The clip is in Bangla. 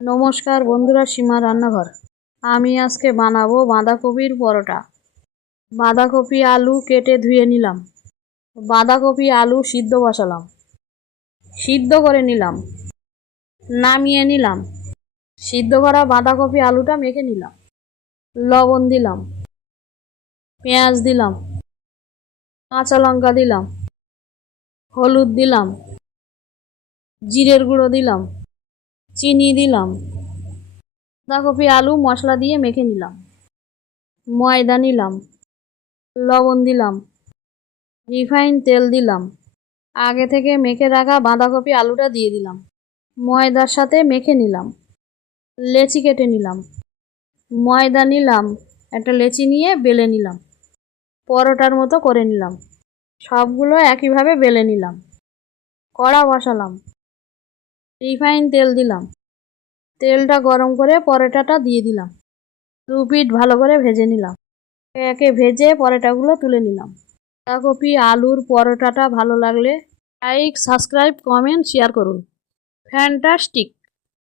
নমস্কার বন্ধুরা, সীমা রান্নাঘর। আমি আজকে বানাবো বাঁধাকপির পরোটা। বাঁধাকপি আলু কেটে ধুয়ে নিলাম। বাঁধাকপি আলু সিদ্ধ বসালাম, সিদ্ধ করে নিলাম, নামিয়ে নিলাম। সিদ্ধ করা বাঁধাকপি আলুটা মেখে নিলাম। লবণ দিলাম, পেঁয়াজ দিলাম, কাঁচা লঙ্কা দিলাম, হলুদ দিলাম, জিরের গুঁড়ো দিলাম, চিনি দিলাম। বাঁধাকপি আলু মশলা দিয়ে মেখে নিলাম। ময়দা নিলাম, লবণ দিলাম, রিফাইন তেল দিলাম। আগে থেকে মেখে রাখা বাঁধাকপি আলুটা দিয়ে দিলাম। ময়দার সাথে মেখে নিলাম। লেচি কেটে নিলাম। ময়দা নিলাম, একটা লেচি নিয়ে বেলে নিলাম। পরোটার মতো করে নিলাম। সবগুলো একইভাবে বেলে নিলাম। কড়া বসালাম, রিফাইন তেল দিলাম। তেলটা গরম করে পরোটাটা দিয়ে দিলাম। দু পিঠ ভালো করে ভেজে নিলাম। একে ভেজে পরোটাগুলো তুলে নিলাম। বাঁধাকপি আলুর পরোটাটা ভালো লাগলে লাইক, সাবস্ক্রাইব, কমেন্ট, শেয়ার করুন। ফ্যান্টাস্টিক।